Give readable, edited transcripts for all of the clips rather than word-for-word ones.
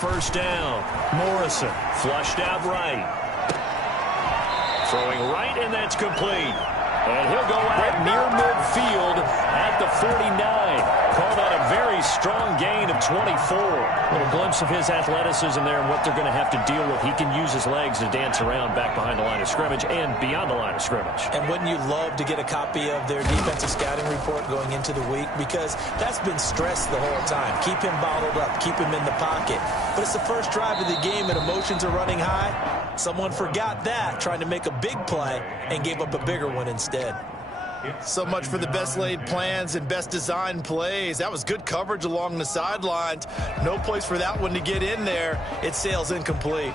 first down. Morrison flushed out right. Throwing right, and that's complete. And he'll go out near midfield at the 49. Called out a very strong gain of 24. A little glimpse of his athleticism there and what they're going to have to deal with. He can use his legs to dance around back behind the line of scrimmage and beyond the line of scrimmage. And wouldn't you love to get a copy of their defensive scouting report going into the week? Because that's been stressed the whole time. Keep him bottled up. Keep him in the pocket. But it's the first drive of the game and emotions are running high. Someone forgot that, trying to make a big play and gave up a bigger one instead. So much for the best laid plans and best designed plays. That was good coverage along the sidelines. No place for that one to get in there. It sails incomplete.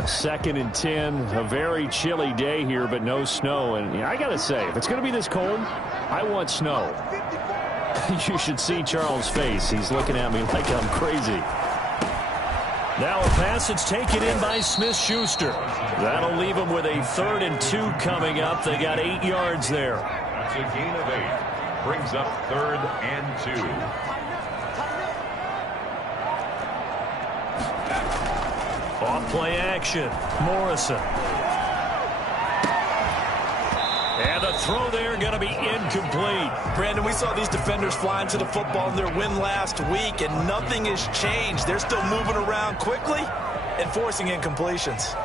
2nd and 10. A very chilly day here, but no snow. And I got to say, if it's going to be this cold, I want snow. You should see Charles' face. He's looking at me like I'm crazy. Now a pass that's taken in by Smith-Schuster. That'll leave them with a 3rd and 2 coming up. They got 8 yards there. That's a gain of 8. Brings up 3rd and 2. Off play action. Morrison. And the throw there going to be incomplete. Brandon, we saw these defenders flying to the football in their win last week, and nothing has changed. They're still moving around quickly and forcing incompletions.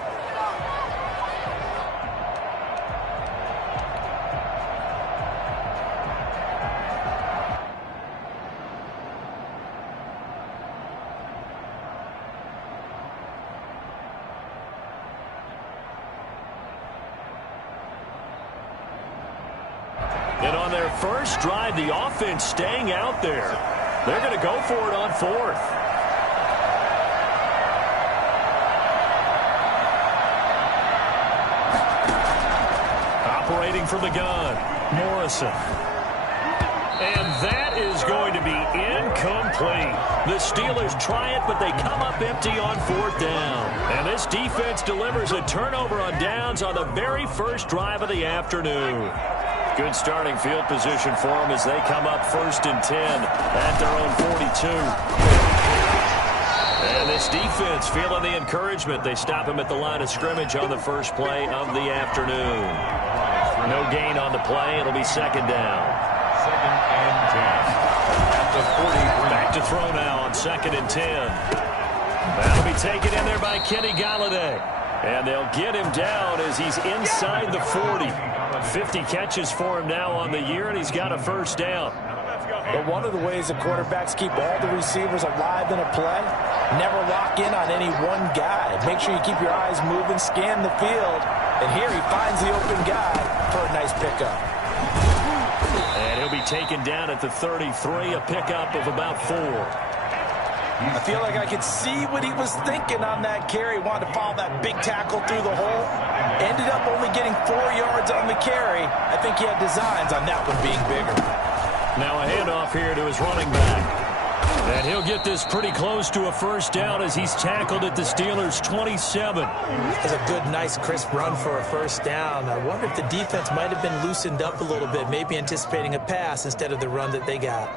And on their first drive, the offense staying out there. They're going to go for it on 4th. Operating from the gun, Morrison. And that is going to be incomplete. The Steelers try it, but they come up empty on 4th down. And this defense delivers a turnover on downs on the very first drive of the afternoon. Good starting field position for them as they come up 1st and 10 at their own 42. And this defense feeling the encouragement. They stop him at the line of scrimmage on the first play of the afternoon. No gain on the play. It'll be 2nd down. 2nd and 10. At the 43. Back to throw now on 2nd and 10. That'll be taken in there by Kenny Galladay. And they'll get him down as he's inside the 40. 50 catches for him now on the year, and he's got a first down. But one of the ways that quarterbacks keep all the receivers alive in a play, never lock in on any one guy. Make sure you keep your eyes moving, scan the field, and here he finds the open guy for a nice pickup. And he'll be taken down at the 33, a pickup of about 4. I feel like I could see what he was thinking on that carry. Wanted to follow that big tackle through the hole. Ended up only getting 4 yards on the carry. I think he had designs on that one being bigger. Now a handoff here to his running back. And he'll get this pretty close to a first down as he's tackled at the Steelers' 27. It's a good, nice, crisp run for a first down. I wonder if the defense might have been loosened up a little bit, maybe anticipating a pass instead of the run that they got.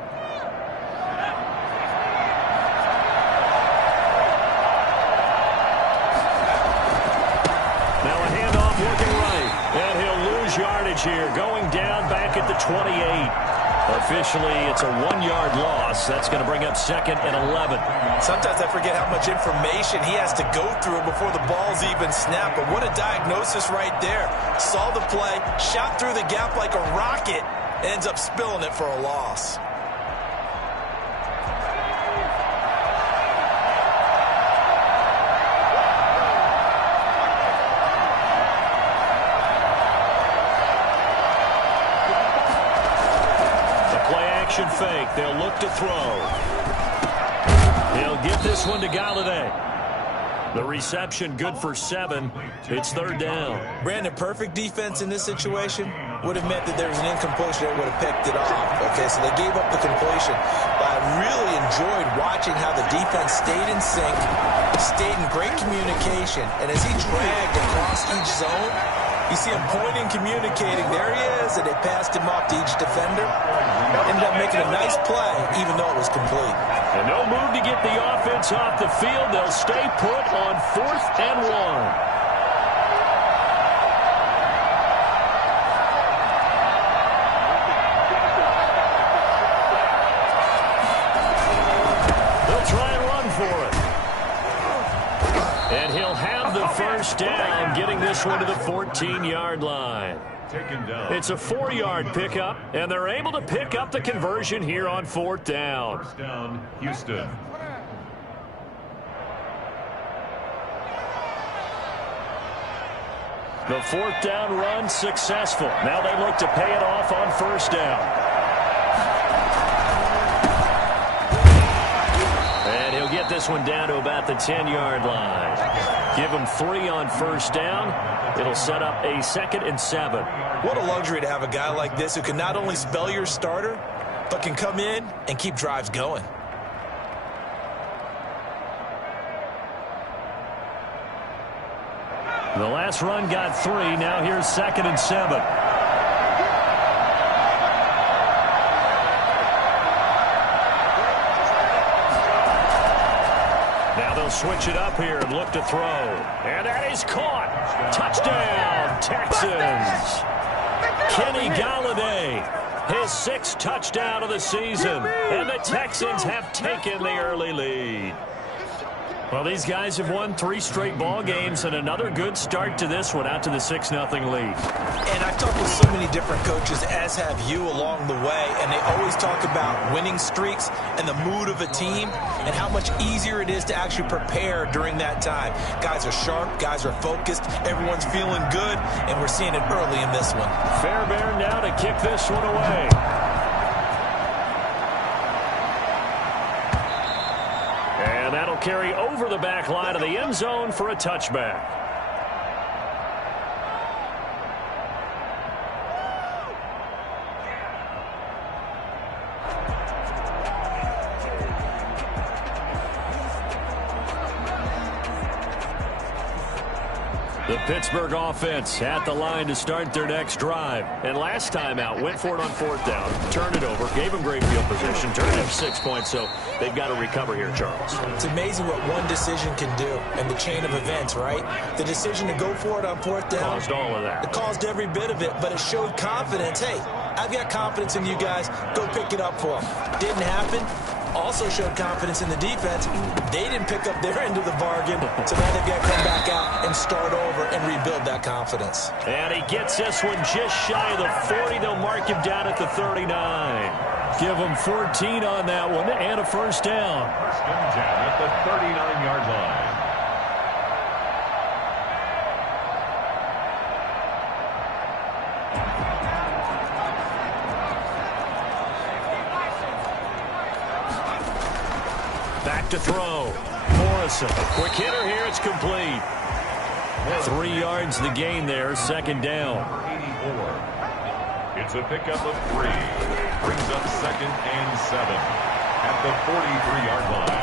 Yardage here, going down back at the 28. Officially, it's a 1-yard loss. That's going to bring up 2nd and 11. Sometimes I forget how much information he has to go through before the ball's even snapped. But what a diagnosis right there. Saw the play, shot through the gap like a rocket, ends up spilling it for a loss. Fake. They'll look to throw. He'll get this one to Galladay. The reception good for 7. It's 3rd down. Brandon, perfect defense in this situation would have meant that there was an incompletion that would have picked it off. Okay, so they gave up the completion. But I really enjoyed watching how the defense stayed in sync, stayed in great communication, and as he dragged across each zone, You see him pointing, communicating. There he is, and they passed him off to each defender. Ended up making a nice play, even though it was complete. And no move to get the offense off the field. They'll stay put on 4th and 1. And he'll have the first down, getting this one to the 14-yard line. It's a 4-yard pickup, and they're able to pick up the conversion here on 4th down. First down, Houston. The 4th down run successful. Now they look to pay it off on 1st down. And he'll get this one down to about the 10-yard line. Give him 3 on 1st down. It'll set up a 2nd and 7. What a luxury to have a guy like this who can not only spell your starter, but can come in and keep drives going. The last run got 3. Now here's 2nd and 7. Now they'll switch it up here and look to throw. And that is caught. Touchdown, Texans. Kenny Galladay, his 6th touchdown of the season. And the Texans have taken the early lead. Well, these guys have won 3 straight ball games and another good start to this one out to the 6-0 lead. And I've talked with so many different coaches, as have you, along the way, and they always talk about winning streaks and the mood of a team and how much easier it is to actually prepare during that time. Guys are sharp, guys are focused, everyone's feeling good, and we're seeing it early in this one. Fairbairn now to kick this one away. And that'll carry over the back line of the end zone for a touchback. The Pittsburgh offense at the line to start their next drive. And last time out, went for it on 4th down, turned it over, gave them great field position, turned it up 6 points, so they've got to recover here, Charles. It's amazing what one decision can do and the chain of events, right? The decision to go for it on 4th down. Caused all of that. It caused every bit of it, but it showed confidence. Hey, I've got confidence in you guys. Go pick it up for them. Didn't happen. Also showed confidence in the defense. They didn't pick up their end of the bargain, so now they've got to come back out and start over and rebuild that confidence. And he gets this one just shy of the 40. They'll mark him down at the 39. Give him 14 on that one and a first down. First and 10 at the 39-yard line. Back to throw. Morrison. Quick hitter here. It's complete. 3 yards the gain there. 2nd down. 84. It's a pickup of 3. Brings up 2nd and 7 at the 43-yard line.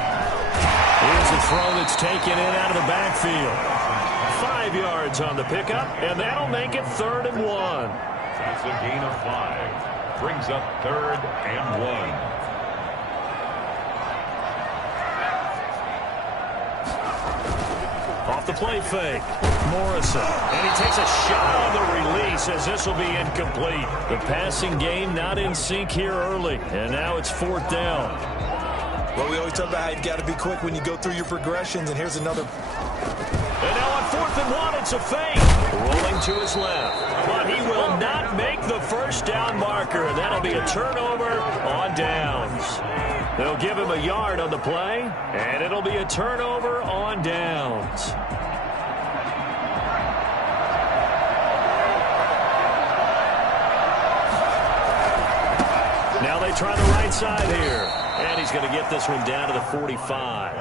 Here's a throw that's taken in out of the backfield. 5 yards on the pickup, and that'll make it 3rd and 1. That's a gain of 5. Brings up 3rd and 1. Off the play fake. Morrison. And he takes a shot on the release as this will be incomplete. The passing game not in sync here early. And now it's 4th down. Well, we always talk about how you've got to be quick when you go through your progressions, and here's another. And now on 4th and 1, it's a fake. Rolling to his left. But he will not make the first down marker. And that'll be a turnover on downs. They'll give him a yard on the play, and it'll be a turnover on downs. Now they try the right side here, and he's going to get this one down to the 45.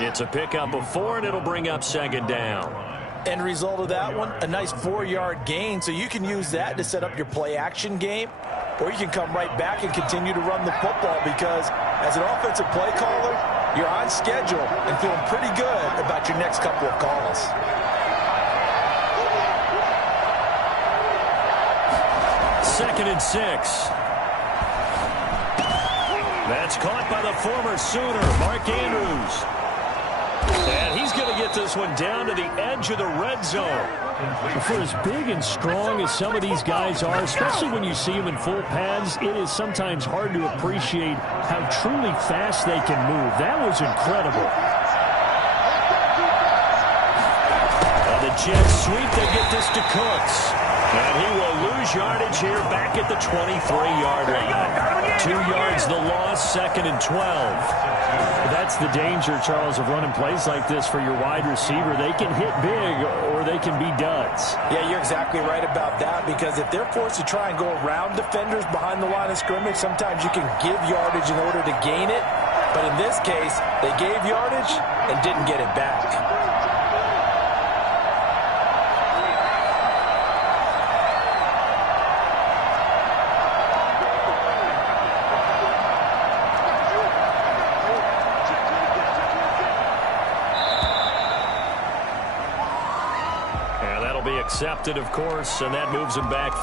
It's a pickup of 4, and it'll bring up 2nd down. End result of that one, a nice 4-yard gain, so you can use that to set up your play-action game. Or you can come right back and continue to run the football because as an offensive play caller, you're on schedule and feeling pretty good about your next couple of calls. 2nd and 6. That's caught by the former Sooner, Mark Andrews. And he's going to get this one down to the edge of the red zone. For as big and strong as some of these guys are, especially when you see them in full pads, it is sometimes hard to appreciate how truly fast they can move. That was incredible. On the jet sweep, they get this to Cooks. And he will lose yardage here back at the 23-yard line. 2 yards the loss, 2nd and 12. That's the danger, Charles, of running plays like this for your wide receiver. They can hit big or they can be duds. Yeah, you're exactly right about that, because if they're forced to try and go around defenders behind the line of scrimmage, sometimes you can give yardage in order to gain it. But in this case, they gave yardage and didn't get it back. Accepted, of course, and that moves him back 5.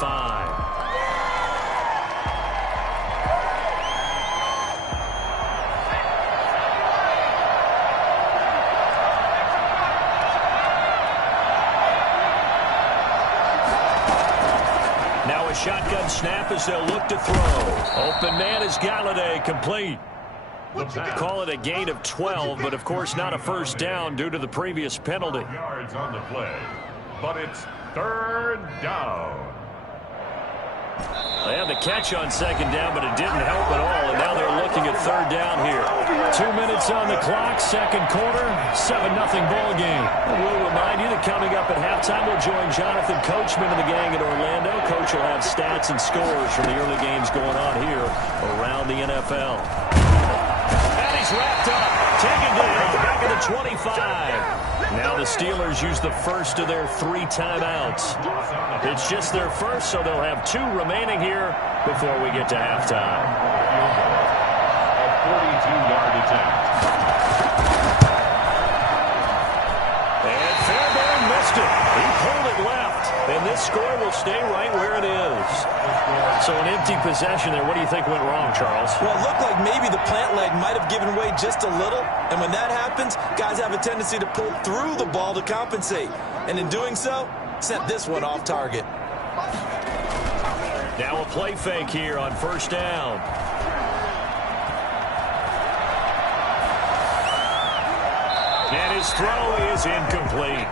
Now a shotgun snap as they'll look to throw. Open man is Galladay, complete. Call it a gain of 12, but of course not a first down due to the previous penalty. Yards on the play, but it's 3rd down. They had the catch on 2nd down, but it didn't help at all, and now they're looking at 3rd down here. 2 minutes on the clock, 2nd quarter, 7-0 ball game. We'll remind you that coming up at halftime, we'll join Jonathan Coachman and the gang in Orlando. Coach will have stats and scores from the early games going on here around the NFL. And he's wrapped up, taken down, back at the 25. Now the Steelers use the first of their 3 timeouts. It's just their first, so they'll have 2 remaining here before we get to halftime. A 42-yard attempt. And Fairbairn missed it. He pulled it left, and this score will stay right where it is. So an empty possession there. What do you think went wrong, Charles? Well, it looked like maybe the plant leg might have given way just a little, and when that happens, guys have a tendency to pull through the ball to compensate, and in doing so, sent this one off target. Now a play fake here on 1st down. And his throw is incomplete.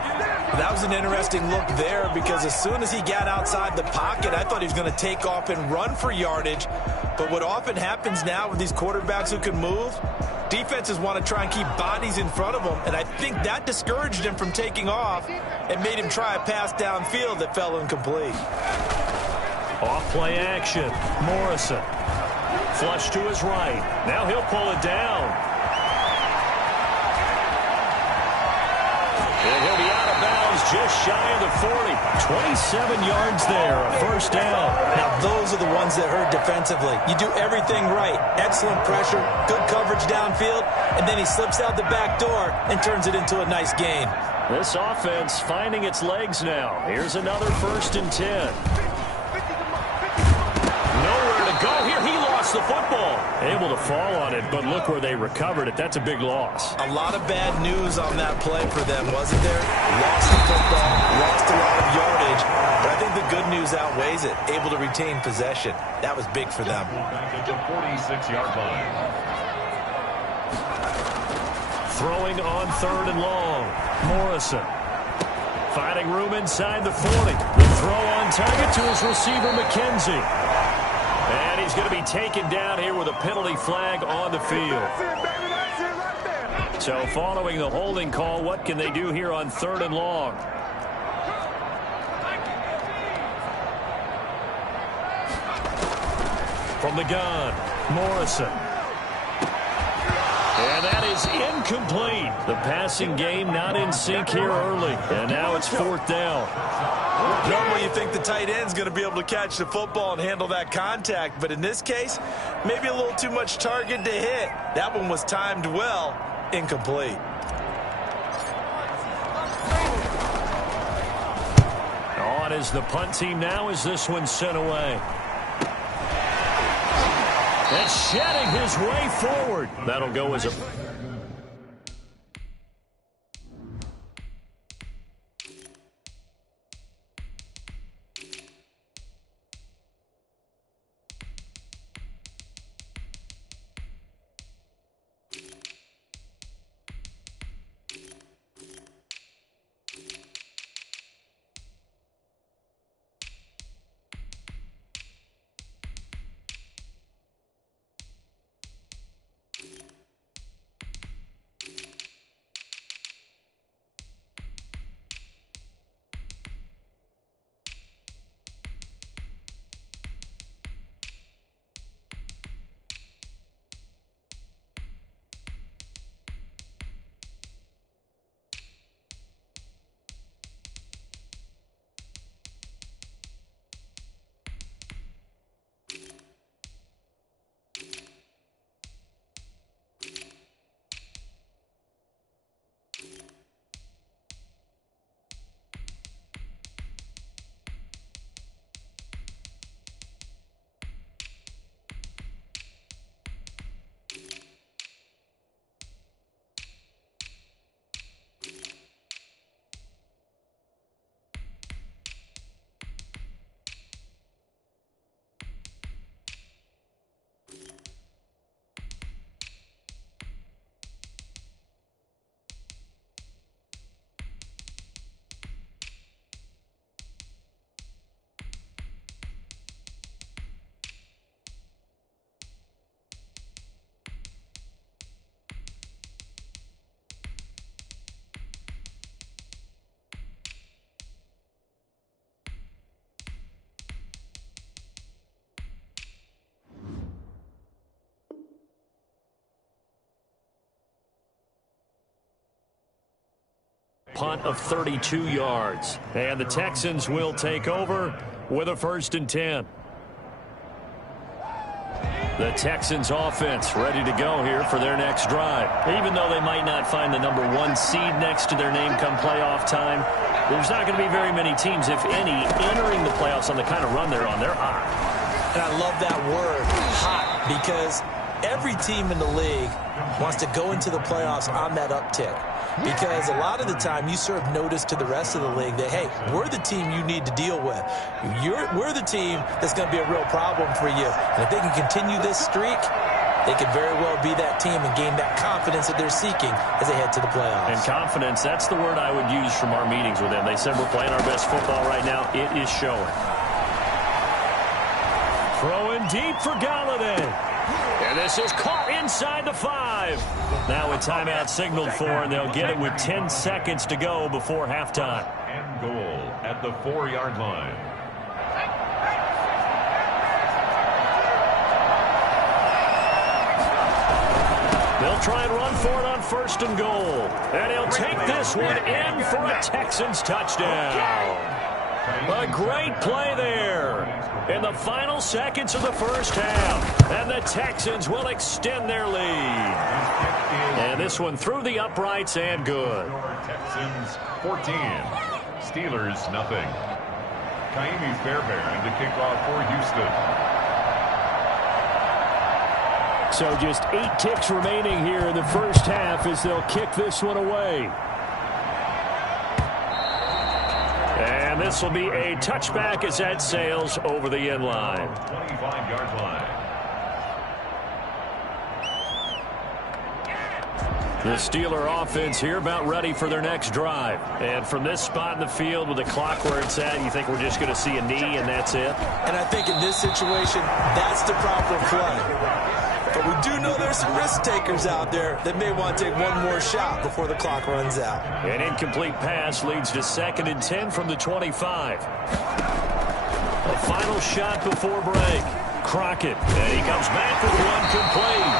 That was an interesting look there, because as soon as he got outside the pocket, I thought he was going to take off and run for yardage. But what often happens now with these quarterbacks who can move, defenses want to try and keep bodies in front of them, and I think that discouraged him from taking off and made him try a pass downfield that fell incomplete. Off play action. Morrison. Flush to his right. Now he'll pull it down. And he'll be out of bounds just shy of the 40. 27 yards there, a 1st down. Now those are the ones that hurt defensively. You do everything right. Excellent pressure, good coverage downfield, and then he slips out the back door and turns it into a nice gain. This offense finding its legs now. Here's another 1st and 10. Nowhere to go here. He lost the football. Able to fall on it, but look where they recovered it. That's a big loss. A lot of bad news on that play for them, wasn't there? Lost the football, lost a lot of yardage, but I think the good news outweighs it. Able to retain possession. That was big for them. Back at the 46-yard line. Throwing on 3rd and long. Morrison. Finding room inside the 40. The throw on target to his receiver, McKenzie. And he's going to be taken down here with a penalty flag on the field. So following the holding call, what can they do here on 3rd and long? From the gun, Morrison. And that is incomplete. The passing game not in sync here early. And now it's 4th down. Normally you think the tight end's going to be able to catch the football and handle that contact, but in this case, maybe a little too much target to hit. That one was timed well, incomplete. On is the punt team now as this one's sent away. And shedding his way forward. That'll go as a... punt of 32 yards. And the Texans will take over with a 1st and 10. The Texans offense ready to go here for their next drive. Even though they might not find the #1 seed next to their name come playoff time, there's not going to be very many teams, if any, entering the playoffs on the kind of run they're on. They're hot. And I love that word, hot, because every team in the league wants to go into the playoffs on that uptick. Because a lot of the time you serve notice to the rest of the league that, hey, we're the team you need to deal with. We're the team that's going to be a real problem for you. And if they can continue this streak, they could very well be that team and gain that confidence that they're seeking as they head to the playoffs. And confidence, that's the word I would use from our meetings with them. They said we're playing our best football right now. It is showing. Throwing deep for Galladay. And this is caught inside the 5. Now a timeout signaled for, and they'll get it with 10 seconds to go before halftime. And goal at the 4-yard line. They'll try and run for it on 1st and goal. And he'll take this one in for a Texans touchdown. A great play there in the final seconds of the first half. And the Texans will extend their lead. And this one through the uprights and good. Texans 14, Steelers nothing. Kaimi Fairbairn to kick off for Houston. So just 8 ticks remaining here in the first half as they'll kick this one away. And this will be a touchback as that sails over the end line. 25-yard line. The Steeler offense here about ready for their next drive. And from this spot in the field with the clock where it's at, you think we're just going to see a knee and that's it? And I think in this situation, that's the proper play. But we do know there's some risk takers out there that may want to take one more shot before the clock runs out. An incomplete pass leads to 2nd and 10 from the 25. A final shot before break. Crockett, and he comes back with one complete.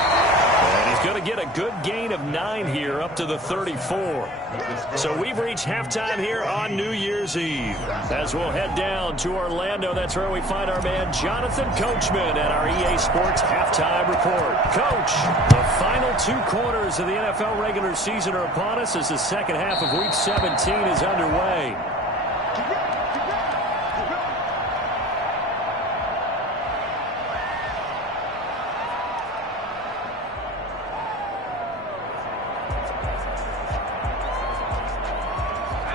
And he's going to get a good gain of 9 here up to the 34. So we've reached halftime here on New Year's Eve. As we'll head down to Orlando, that's where we find our man Jonathan Coachman at our EA Sports Halftime Report. Coach, the final 2 quarters of the NFL regular season are upon us as the second half of Week 17 is underway.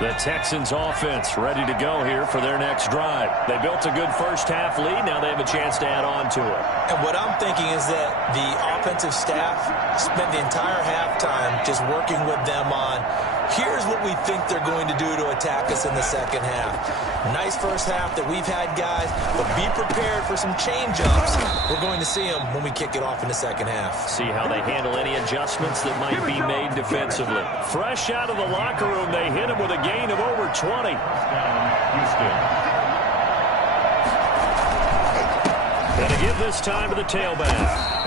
The Texans offense ready to go here for their next drive. They built a good first half lead. Now they have a chance to add on to it. And what I'm thinking is that the offensive staff spent the entire halftime just working with them on, here's what we think they're going to do to attack us in the second half. Nice first half that we've had, guys, but be prepared for some change-ups. We're going to see them when we kick it off in the second half. See how they handle any adjustments that might be made defensively. Fresh out of the locker room, they hit him with a gain of over 20. Houston. Gonna give this time to the tailback.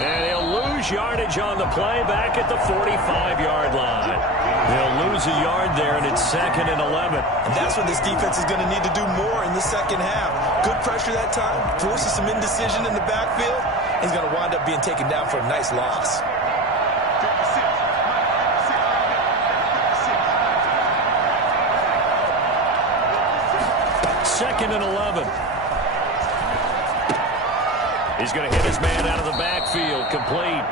And he'll lose yardage on the play back at the 45-yard line. They'll lose a yard there, and it's 2nd and 11. And that's when this defense is going to need to do more in the second half. Good pressure that time, forces some indecision in the backfield. He's going to wind up being taken down for a nice loss. Second and 11. He's going to hit his man out of the backfield, complete.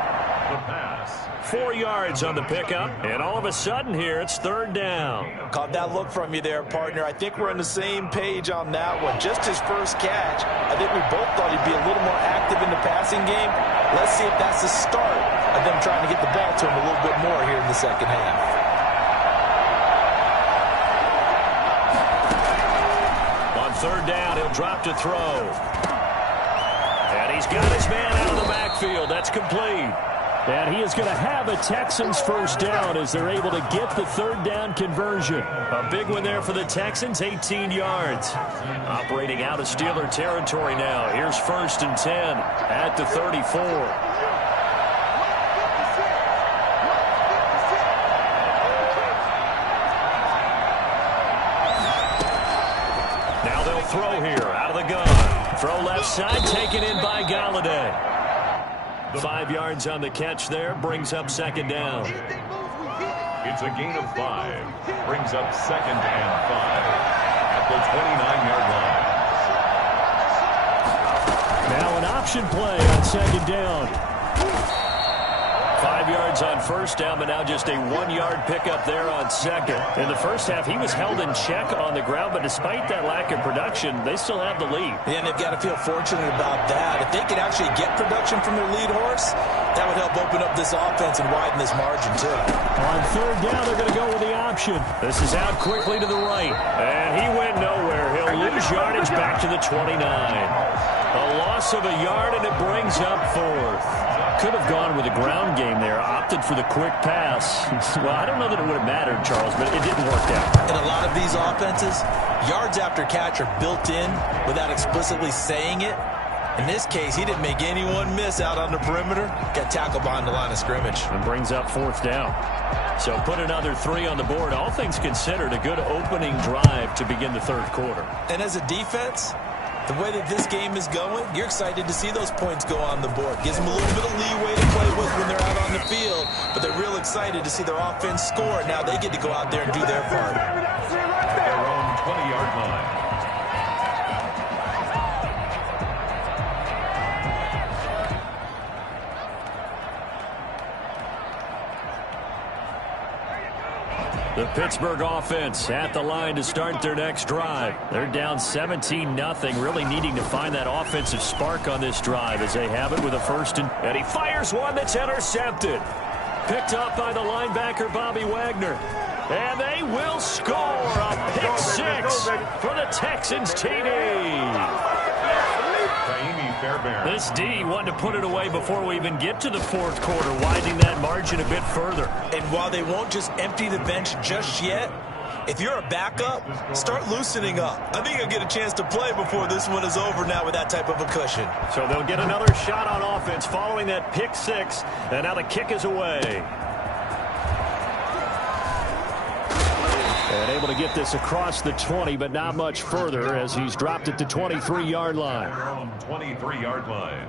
The pass. 4 yards on the pickup, and all of a sudden here, it's 3rd down. Caught that look from you there, partner. I think we're on the same page on that one. Just his first catch. I think we both thought he'd be a little more active in the passing game. Let's see if that's the start of them trying to get the ball to him a little bit more here in the second half. On 3rd down, he'll drop to throw. And he's got his man out of the backfield. That's complete. And he is going to have a Texans first down as they're able to get the 3rd down conversion. A big one there for the Texans, 18 yards. Operating out of Steeler territory now. Here's 1st and 10 at the 34. Now they'll throw here out of the gun. Throw left side, taken in by Galladay. 5 yards on the catch there, brings up 2nd down. It's a gain of 5. Brings up 2nd and 5 at the 29-yard line. Now an option play on 2nd down. 5 yards on 1st down, but now just a 1-yard pickup there on 2nd. In the first half, he was held in check on the ground, but despite that lack of production, they still have the lead. Yeah, and they've got to feel fortunate about that. If they could actually get production from their lead horse, that would help open up this offense and widen this margin, too. On 3rd down, they're going to go with the option. This is out quickly to the right, and he went nowhere. He'll lose yardage back to the 29. A loss of a yard, and it brings up 4th. Could have gone with a ground game there, opted for the quick pass. Well, I don't know that it would have mattered, Charles, but it didn't work out. In a lot of these offenses, yards after catch are built in without explicitly saying it. In this case, he didn't make anyone miss out on the perimeter. Got tackled behind the line of scrimmage. And brings up 4th down. So put another 3 on the board. All things considered, a good opening drive to begin the 3rd quarter. And as a defense, the way that this game is going, you're excited to see those points go on the board. Gives them a little bit of leeway to play with when they're out on the field, but they're real excited to see their offense score. Now they get to go out there and do their part. Their own 20-yard line. The Pittsburgh offense at the line to start their next drive. They're down 17-0, really needing to find that offensive spark on this drive as they have it with a 1st and he fires one that's intercepted. Picked up by the linebacker, Bobby Wagner. And they will score a pick 6 for the Texans TD. This D wanted to put it away before we even get to the 4th quarter, widening that margin a bit further. And while they won't just empty the bench just yet, if you're a backup, start loosening up. I think you'll get a chance to play before this one is over now with that type of a cushion. So they'll get another shot on offense following that pick 6, and now the kick is away. And able to get this across the 20, but not much further as he's dropped it to 23-yard line. 23-yard line.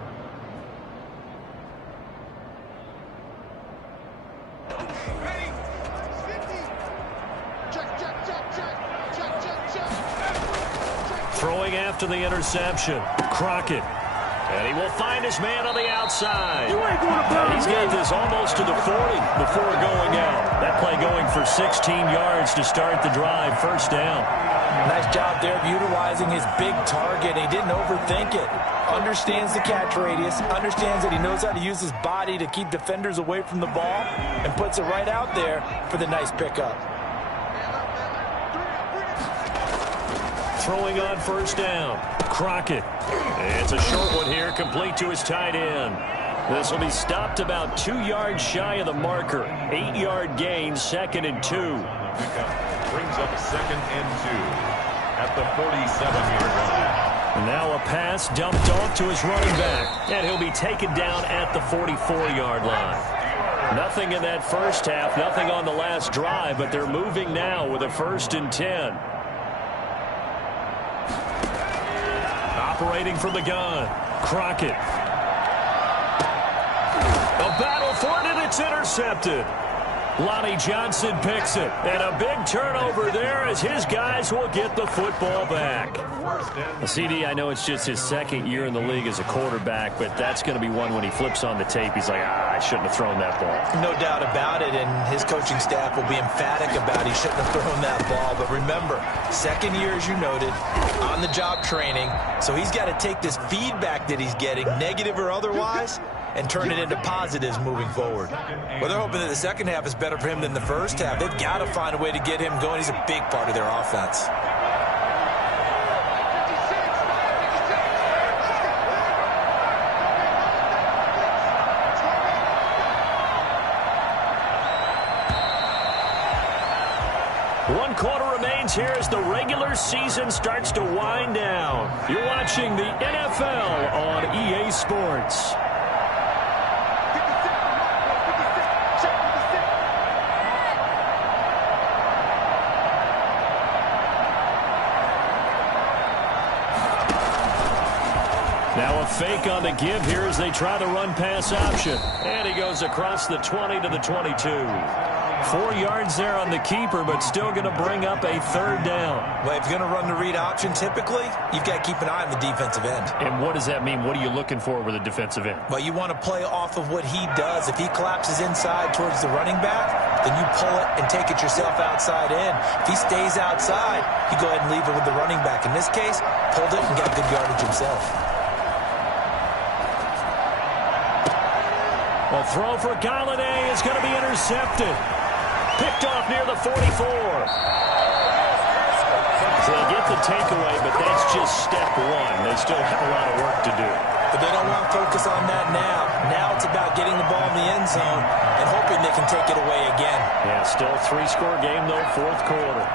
Throwing after the interception, Crockett. And he will find his man on the outside. He's got this almost to the 40 before going out. That play going for 16 yards to start the drive. First down. Nice job there of utilizing his big target. He didn't overthink it. Understands the catch radius. Understands that he knows how to use his body to keep defenders away from the ball. And puts it right out there for the nice pickup. Throwing on first down. Crockett. It's a short one here, complete to his tight end. This will be stopped about 2 yards shy of the marker. 8-yard gain, 2nd and 2. Brings up 2nd and 2 at the 47-yard line. Now a pass dumped off to his running back, and he'll be taken down at the 44-yard line. Nothing in that first half, nothing on the last drive, but they're moving now with a 1st and 10. Operating from the gun, Crockett. A battle for it, and it's intercepted. Lonnie Johnson picks it, and a big turnover there as his guys will get the football back. CD, I know it's just his 2nd year in the league as a quarterback, but that's going to be one when he flips on the tape. He's like, I shouldn't have thrown that ball. No doubt about it, and his coaching staff will be emphatic about he shouldn't have thrown that ball. But remember, 2nd year, as you noted, on-the-job training, so he's got to take this feedback that he's getting, negative or otherwise, and turn it into positives moving forward. Well, they're hoping that the second half is better for him than the first half. They've got to find a way to get him going. He's a big part of their offense. One quarter remains here as the regular season starts to wind down. You're watching the NFL on EA Sports. Now a fake on the give here as they try the run-pass option. And he goes across the 20 to the 22. 4 yards there on the keeper, but still going to bring up a 3rd down. Well, if you're going to run the read option, typically, you've got to keep an eye on the defensive end. And what does that mean? What are you looking for with a defensive end? Well, you want to play off of what he does. If he collapses inside towards the running back, then you pull it and take it yourself outside in. If he stays outside, you go ahead and leave it with the running back. In this case, pulled it and got good yardage himself. A throw for Galladay is going to be intercepted. Picked off near the 44. So they get the takeaway, but that's just step one. They still have a lot of work to do. But they don't want to focus on that now. Now it's about getting the ball in the end zone and hoping they can take it away again. Yeah, still a 3-score game, though, 4th quarter.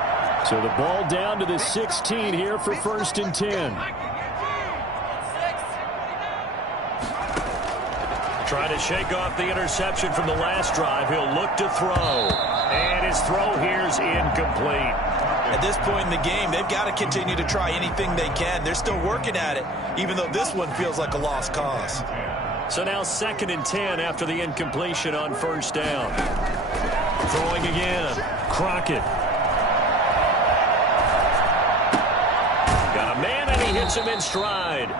So the ball down to the 16 here for 1st and 10. Trying to shake off the interception from the last drive. He'll look to throw. And his throw here is incomplete. At this point in the game, they've got to continue to try anything they can. They're still working at it, even though this one feels like a lost cause. So now 2nd and 10 after the incompletion on 1st down. Throwing again. Crockett. Got a man, and he hits him in stride.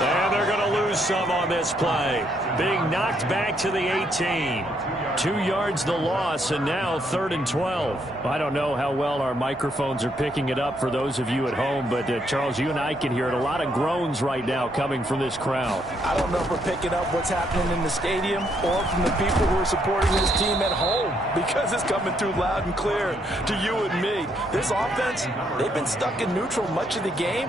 And they're going to lose some on this play. Being knocked back to the 18. 2 yards the loss, and now 3rd and 12. I don't know how well our microphones are picking it up for those of you at home, but Charles, you and I can hear it. A lot of groans right now coming from this crowd. I don't know if we're picking up what's happening in the stadium or from the people who are supporting this team at home, because it's coming through loud and clear to you and me. This offense, they've been stuck in neutral much of the game,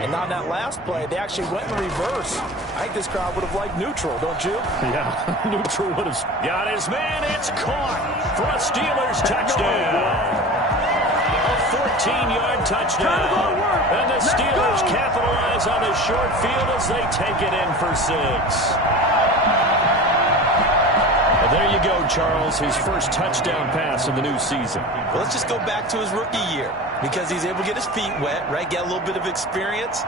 and on that last play, they actually went in reverse. I think this crowd would have liked neutral, don't you? Yeah, neutral would have got his man. It's caught for a Steelers touchdown. A 14-yard touchdown. And the Steelers capitalize on the short field as they take it in for 6. Well, there you go, Charles. His first touchdown pass of the new season. Well, let's just go back to his rookie year, because he's able to get his feet wet, right? Get a little bit of experience.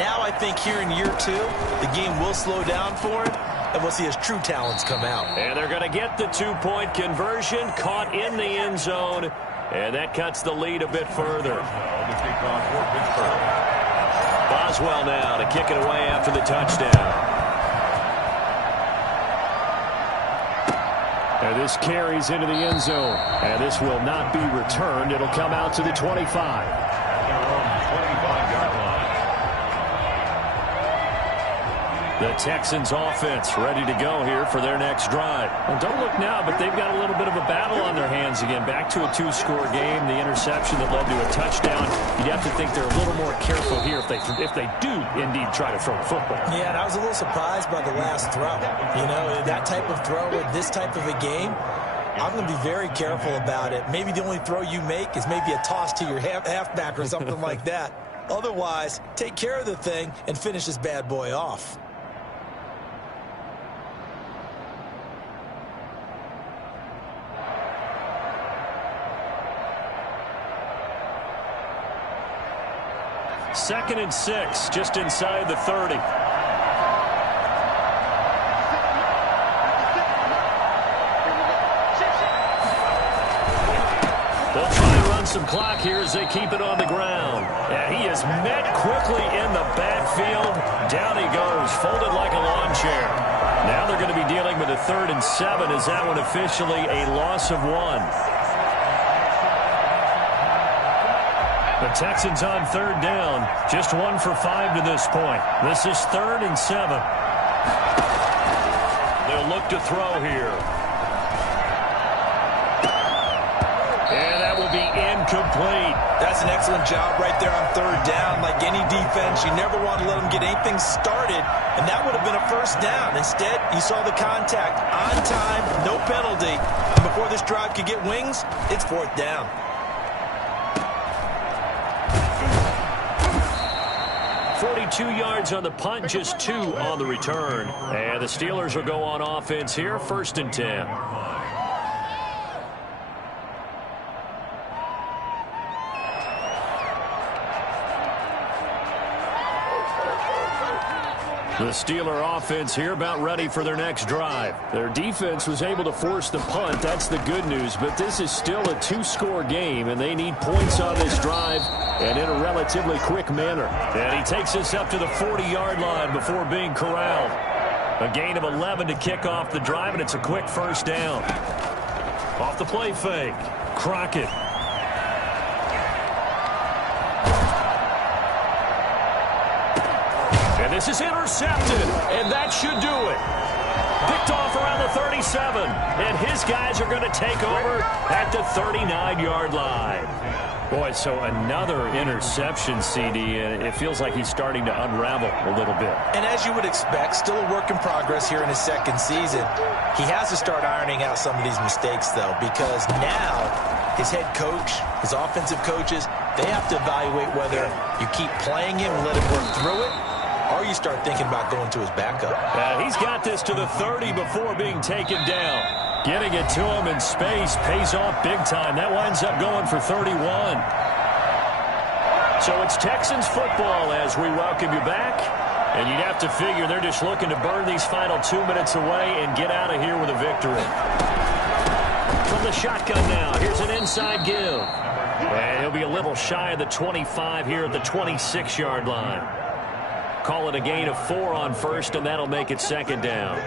Now I think here in year 2, the game will slow down for him, and we'll see his true talents come out. And they're going to get the 2-point conversion, caught in the end zone, and that cuts the lead a bit further. Boswell now to kick it away after the touchdown. And this carries into the end zone. And this will not be returned. It'll come out to the 25. Their own 25-yard line. The Texans offense ready to go here for their next drive. Well, don't look now, but they've got a little bit of a battle on their hands again. Back to a two-score game. The interception that led to a touchdown. You'd have to think they're a little more careful here if they do indeed try to throw the football. Yeah, and I was a little surprised by the last throw. You know, that type of throw with this type of a game, I'm going to be very careful about it. Maybe the only throw you make is maybe a toss to your halfback or something like that. Otherwise, take care of the thing and finish this bad boy off. Second and 6, just inside the 30. They'll try and run some clock here as they keep it on the ground. And he is met quickly in the backfield. Down he goes, folded like a lawn chair. Now they're going to be dealing with a 3rd and 7. Is that one officially a loss of 1? The Texans on 3rd down. Just 1 for 5 to this point. This is 3rd and 7. They'll look to throw here. And that will be incomplete. That's an excellent job right there on 3rd down. Like any defense, you never want to let them get anything started, and that would have been a 1st down. Instead, you saw the contact on time, no penalty. And before this drive could get wings, it's 4th down. 42 yards on the punt, just 2 on the return. And the Steelers will go on offense here, 1st and 10. The Steeler offense here about ready for their next drive. Their defense was able to force the punt. That's the good news. But this is still a 2-score game, and they need points on this drive and in a relatively quick manner. And he takes us up to the 40-yard line before being corralled. A gain of 11 to kick off the drive, and it's a quick 1st down. Off the play fake, Crockett. And this is intercepted, and that should do it. Picked off around the 37, and his guys are going to take over at the 39-yard line. Boy, so another interception, CD, and it feels like he's starting to unravel a little bit. And as you would expect, still a work in progress here in his 2nd season. He has to start ironing out some of these mistakes, though, because now his head coach, his offensive coaches, they have to evaluate whether you keep playing him and let him work through it, or you start thinking about going to his backup. He's got this to the 30 before being taken down. Getting it to him in space pays off big time. That winds up going for 31. So it's Texans football as we welcome you back. And you'd have to figure they're just looking to burn these final 2 minutes away and get out of here with a victory. From the shotgun now, here's an inside give. And he'll be a little shy of the 25 here at the 26-yard line. Call it a gain of 4 on 1st, and that'll make it 2nd down.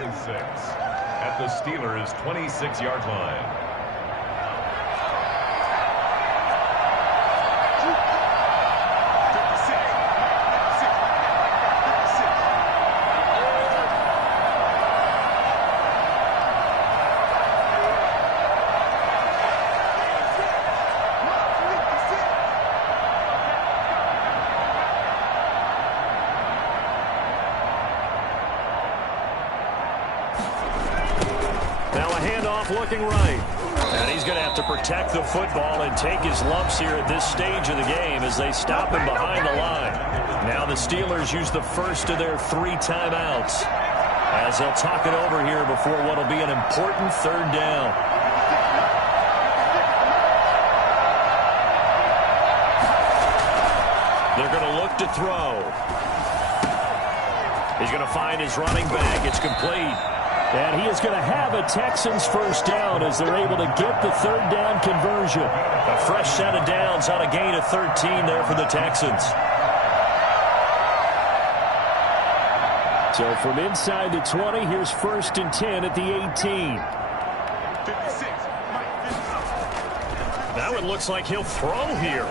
At the Steelers' 26-yard line. Looking right. And he's going to have to protect the football and take his lumps here at this stage of the game as they stop him behind the line. Now the Steelers use the first of their 3 timeouts as they'll talk it over here before what will be an important 3rd down. They're going to look to throw. He's going to find his running back. It's complete. And he is going to have a Texans 1st down as they're able to get the 3rd down conversion. A fresh set of downs on a gain of 13 there for the Texans. So from inside the 20, here's 1st and 10 at the 18. Now it looks like he'll throw here.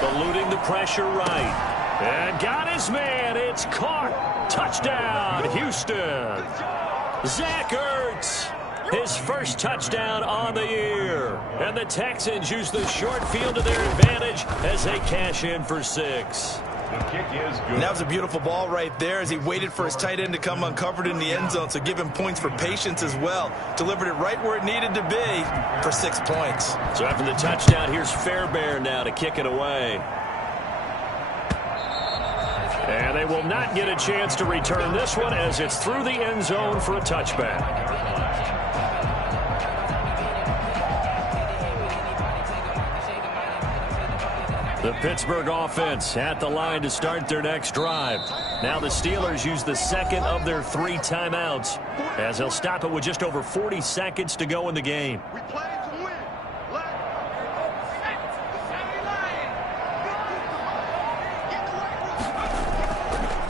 Eluding the pressure right. And got his man. It's caught. Touchdown, Houston. Zach Ertz. His first touchdown on the year. And the Texans use the short field to their advantage as they cash in for 6. The kick is good. And that was a beautiful ball right there as he waited for his tight end to come uncovered in the end zone, so give him points for patience as well. Delivered it right where it needed to be for 6 points. So after the touchdown, here's Fairbairn now to kick it away. And they will not get a chance to return this one as it's through the end zone for a touchback. The Pittsburgh offense at the line to start their next drive. Now the Steelers use the second of their 3 timeouts as they'll stop it with just over 40 seconds to go in the game. We play to win.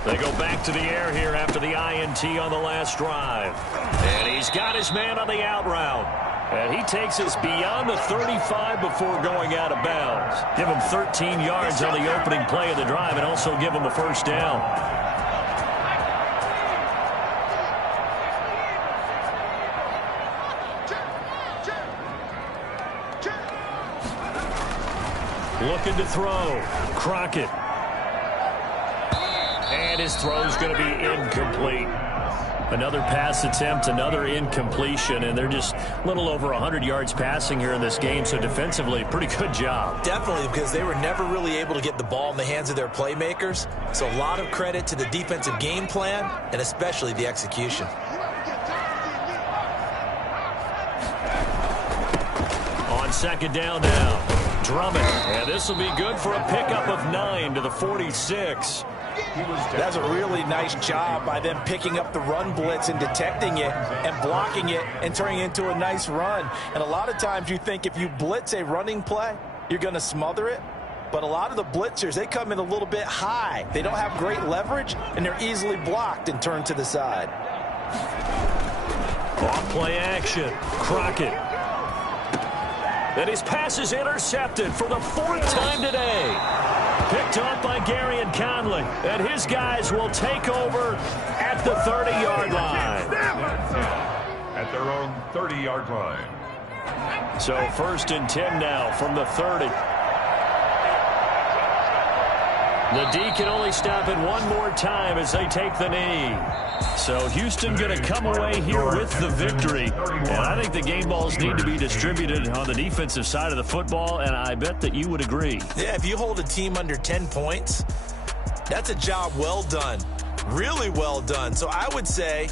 They go back to the air here after the INT on the last drive. And he's got his man on the out route. And he takes us beyond the 35 before going out of bounds. Give him 13 yards on the opening play of the drive and also give him a first down. Looking to throw. Crockett. And his throw's going to be incomplete. Another pass attempt, another incompletion, and they're just a little over 100 yards passing here in this game, so defensively, pretty good job. Definitely, because they were never really able to get the ball in the hands of their playmakers. So a lot of credit to the defensive game plan, and especially the execution. On second down now, Drummond, and this will be good for a pickup of 9 to the 46. That's a really nice job by them picking up the run blitz and detecting it and blocking it and turning it into a nice run. And a lot of times you think if you blitz a running play, you're going to smother it. But a lot of the blitzers, they come in a little bit high. They don't have great leverage, and they're easily blocked and turned to the side. Off play action. Crockett. And his pass is intercepted for the 4th time today. Picked off by Gary and Conley. And his guys will take over at the 30-yard line. At their own 30-yard line. So 1st and 10 now from the 30. The D can only stop it one more time as they take the knee. So Houston going to come away here with the victory. And I think the game balls need to be distributed on the defensive side of the football, and I bet that you would agree. Yeah, if you hold a team under 10 points, that's a job well done. Really well done. So I would say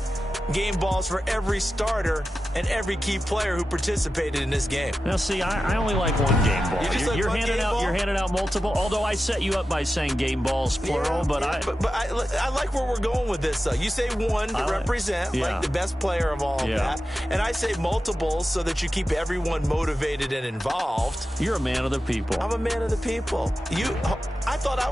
game balls for every starter and every key player who participated in this game. Now, see, I only like one game ball. You're handing out multiple. Although I set you up by saying game balls plural, but I like where we're going with this. Though you say one to represent like the best player of all of that, and I say multiples so that you keep everyone motivated and involved. You're a man of the people. I'm a man of the people. I thought I